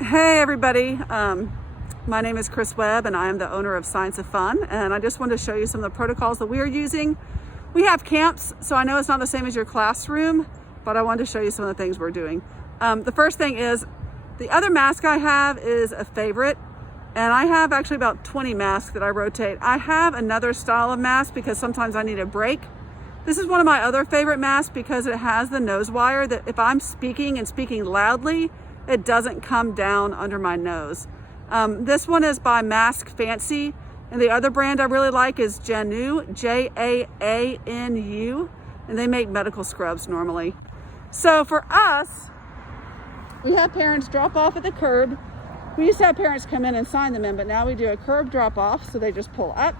Hey everybody, my name is Chris Webb and I am the owner of Science of Fun, and I just wanted to show you some of the protocols that we are using. We have camps, so I know it's not the same as your classroom, but I wanted to show you some of the things we're doing. The first thing is, the other mask I have is a favorite, and I have actually about 20 masks that I rotate. I have another style of mask because sometimes I need a break. This is one of my other favorite masks because it has the nose wire that if I'm speaking and speaking loudly, it doesn't come down under my nose. This one is by Mask Fancy, and the other brand I really like is Jaanu, Jaanu, and they make medical scrubs normally. So for us, we have parents drop off at the curb. We used to have parents come in and sign them in, but now we do a curb drop off, so they just pull up.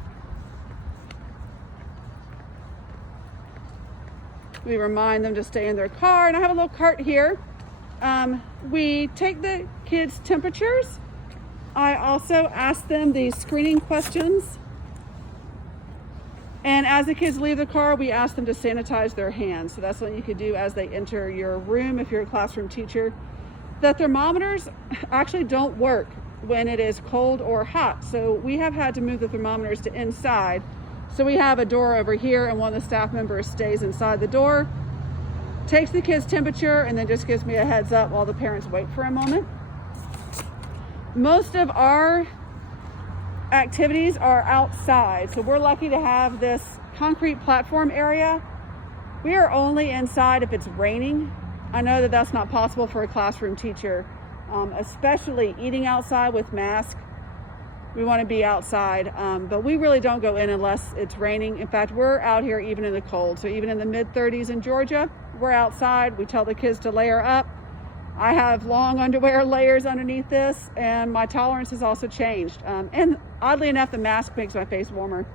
We remind them to stay in their car, and I have a little cart here. We take the kids' temperatures. I also ask them the screening questions. And as the kids leave the car, we ask them to sanitize their hands. So that's what you could do as they enter your room if you're a classroom teacher. The thermometers actually don't work when it is cold or hot. So we have had to move the thermometers to inside. So we have a door over here, and one of the staff members stays inside the door, takes the kids' temperature, and then just gives me a heads up while the parents wait for a moment. Most of our activities are outside, so we're lucky to have this concrete platform area. We are only inside if it's raining. I know that that's not possible for a classroom teacher, especially eating outside with masks. We want to be outside, but we really don't go in unless it's raining. In fact, we're out here even in the cold. So even in the mid-30s in Georgia, we're outside. We tell the kids to layer up. I have long underwear layers underneath this, and my tolerance has also changed. And oddly enough, the mask makes my face warmer.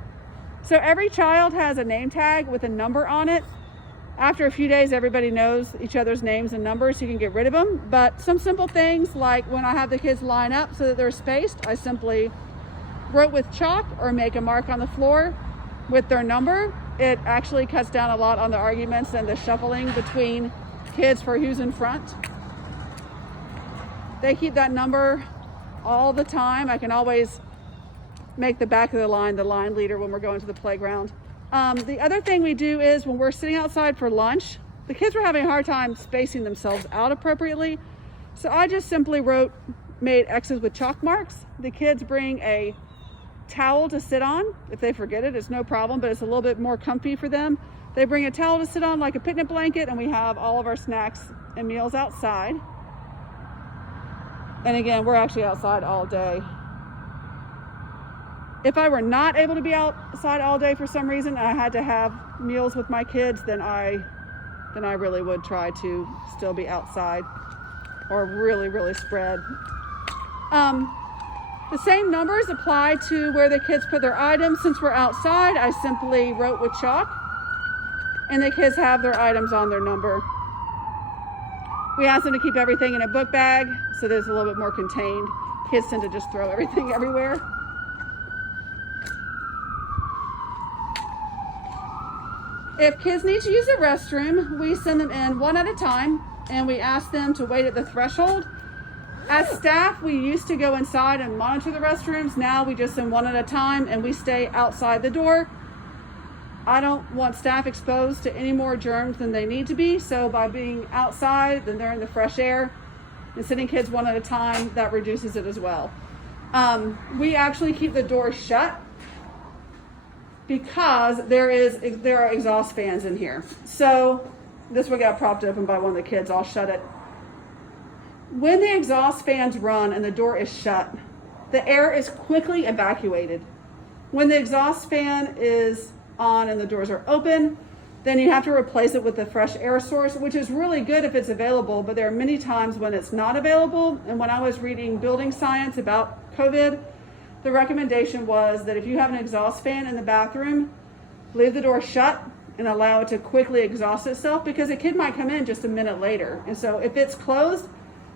So every child has a name tag with a number on it. After a few days, everybody knows each other's names and numbers, so you can get rid of them. But some simple things, like when I have the kids line up so that they're spaced, I simply wrote with chalk or make a mark on the floor with their number. It actually cuts down a lot on the arguments and the shuffling between kids for who's in front. They keep that number all the time. I can always make the back of the line leader when we're going to the playground. The other thing we do is when we're sitting outside for lunch, the kids were having a hard time spacing themselves out appropriately. So I just simply made X's with chalk marks. The kids bring a towel to sit on. If they forget it, it's no problem, but it's a little bit more comfy for them. They bring a towel to sit on like a picnic blanket, and we have all of our snacks and meals outside. And again, we're actually outside all day. If I were not able to be outside all day for some reason, I had to have meals with my kids, then I really would try to still be outside or really spread. The same numbers apply to where the kids put their items. Since we're outside, I simply wrote with chalk, and the kids have their items on their number. We ask them to keep everything in a book bag so that it's a little bit more contained. Kids tend to just throw everything everywhere. If kids need to use the restroom, we send them in one at a time, and we ask them to wait at the threshold. As staff, we used to go inside and monitor the restrooms. Now we just send one at a time, and we stay outside the door. I don't want staff exposed to any more germs than they need to be, so by being outside, then they're in the fresh air, and sending kids one at a time, that reduces it as well. We actually keep the door shut because there are exhaust fans in here. So this one got propped open by one of the kids. I'll shut it. When the exhaust fans run and the door is shut, the air is quickly evacuated. When the exhaust fan is on and the doors are open, then you have to replace it with a fresh air source, which is really good if it's available, but there are many times when it's not available. And when I was reading building science about COVID, the recommendation was that if you have an exhaust fan in the bathroom, leave the door shut and allow it to quickly exhaust itself, because a kid might come in just a minute later. And so if it's closed,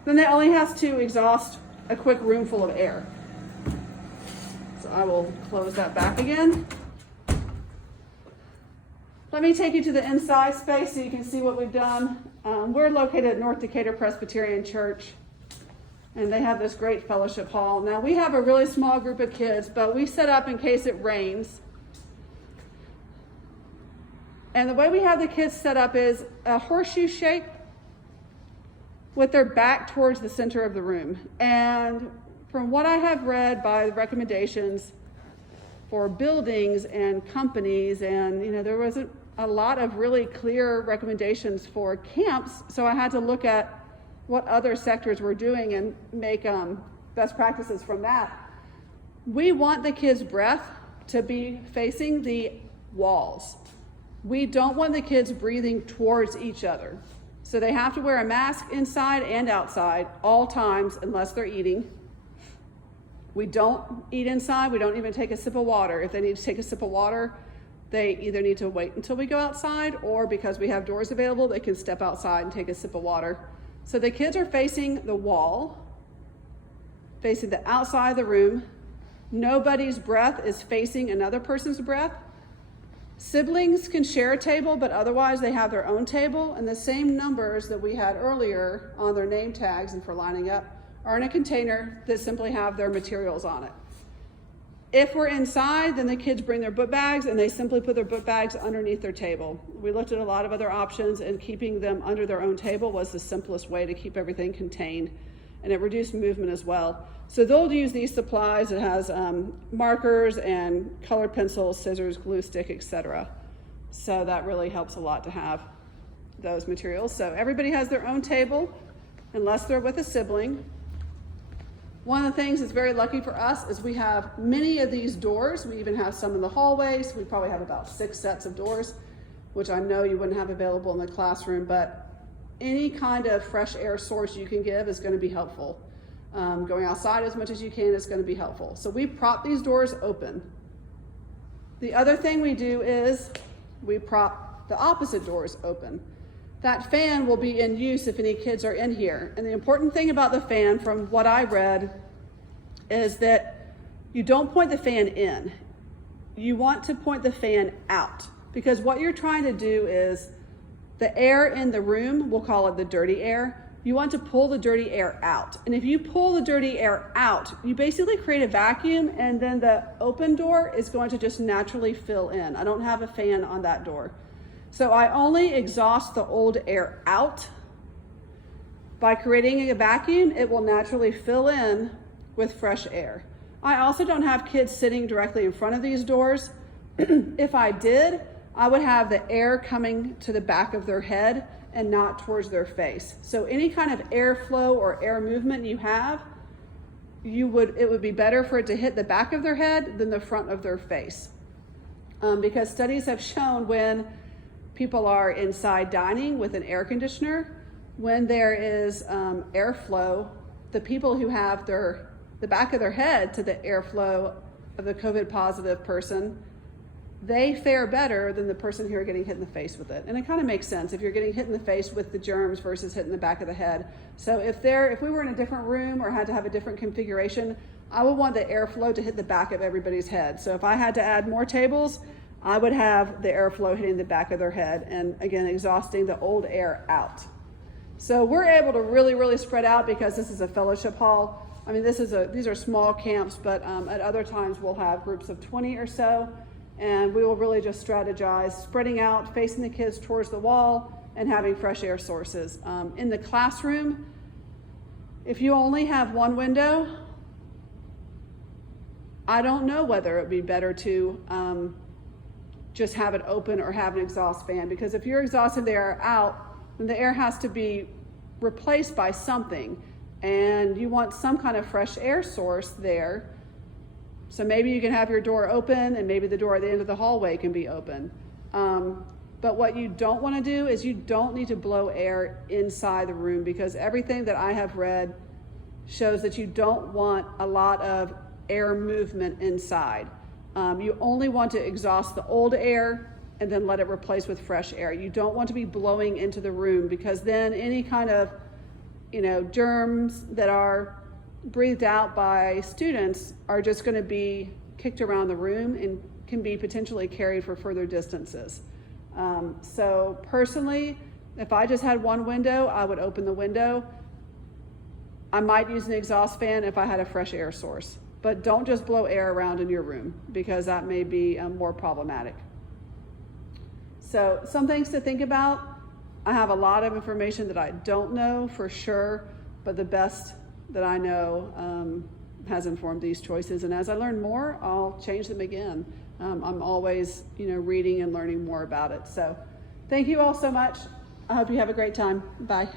then it only has to exhaust a quick room full of air. So I will close that back again. Let me take you to the inside space so you can see what we've done. We're located at North Decatur Presbyterian Church. And they have this great fellowship hall. Now we have a really small group of kids, but we set up in case it rains. And the way we have the kids set up is a horseshoe shape with their back towards the center of the room. And from what I have read by the recommendations for buildings and companies, and there wasn't a lot of really clear recommendations for camps, so I had to look at what other sectors were doing and make best practices from that. We want the kids' breath to be facing the walls. We don't want the kids breathing towards each other. So they have to wear a mask inside and outside all times unless they're eating. We don't eat inside. We don't even take a sip of water. If they need to take a sip of water, they either need to wait until we go outside, or because we have doors available, they can step outside and take a sip of water. So the kids are facing the wall, facing the outside of the room. Nobody's breath is facing another person's breath. Siblings can share a table, but otherwise they have their own table, and the same numbers that we had earlier on their name tags and for lining up are in a container that simply have their materials on it. If we're inside, then the kids bring their book bags and they simply put their book bags underneath their table. We looked at a lot of other options, and keeping them under their own table was the simplest way to keep everything contained, and it reduced movement as well. So they'll use these supplies. It has markers and colored pencils, scissors, glue stick, etc. So that really helps a lot to have those materials. So everybody has their own table, unless they're with a sibling. One of the things that's very lucky for us is we have many of these doors. We even have some in the hallways. We probably have about 6 sets of doors, which I know you wouldn't have available in the classroom, but any kind of fresh air source you can give is going to be helpful. Going outside as much as you can is going to be helpful. So we prop these doors open. The other thing we do is we prop the opposite doors open. That fan will be in use if any kids are in here. And the important thing about the fan, from what I read, is that you don't point the fan in. You want to point the fan out, because what you're trying to do is the air in the room, we'll call it the dirty air, you want to pull the dirty air out. And if you pull the dirty air out, you basically create a vacuum, and then the open door is going to just naturally fill in. I don't have a fan on that door. So I only exhaust the old air out. By creating a vacuum, it will naturally fill in with fresh air. I also don't have kids sitting directly in front of these doors. If I did, I would have the air coming to the back of their head and not towards their face. So any kind of airflow or air movement you have, it would be better for it to hit the back of their head than the front of their face. Because studies have shown when people are inside dining with an air conditioner, when there is airflow, the people who have the back of their head to the airflow of the COVID positive person, they fare better than the person who are getting hit in the face with it. And it kind of makes sense if you're getting hit in the face with the germs versus hitting the back of the head. So if we were in a different room or had to have a different configuration, I would want the airflow to hit the back of everybody's head. So if I had to add more tables, I would have the airflow hitting the back of their head and, again, exhausting the old air out. So we're able to really, really spread out because this is a fellowship hall. I mean, these are small camps, but at other times we'll have groups of 20 or so, and we will really just strategize, spreading out, facing the kids towards the wall, and having fresh air sources. In the classroom, if you only have one window, I don't know whether it would be better to just have it open or have an exhaust fan, because if you're exhausting the air out, then the air has to be replaced by something, and you want some kind of fresh air source there. So maybe you can have your door open, and maybe the door at the end of the hallway can be open. But what you don't want to do is you don't need to blow air inside the room, because everything that I have read shows that you don't want a lot of air movement inside. You only want to exhaust the old air and then let it replace with fresh air. You don't want to be blowing into the room, because then any kind of, germs that are breathed out by students are just going to be kicked around the room and can be potentially carried for further distances. So personally, if I just had one window, I would open the window. I might use an exhaust fan if I had a fresh air source, but don't just blow air around in your room because that may be more problematic. So some things to think about. I have a lot of information that I don't know for sure, but the best that I know has informed these choices. And as I learn more, I'll change them again. I'm always, reading and learning more about it. So thank you all so much. I hope you have a great time. Bye.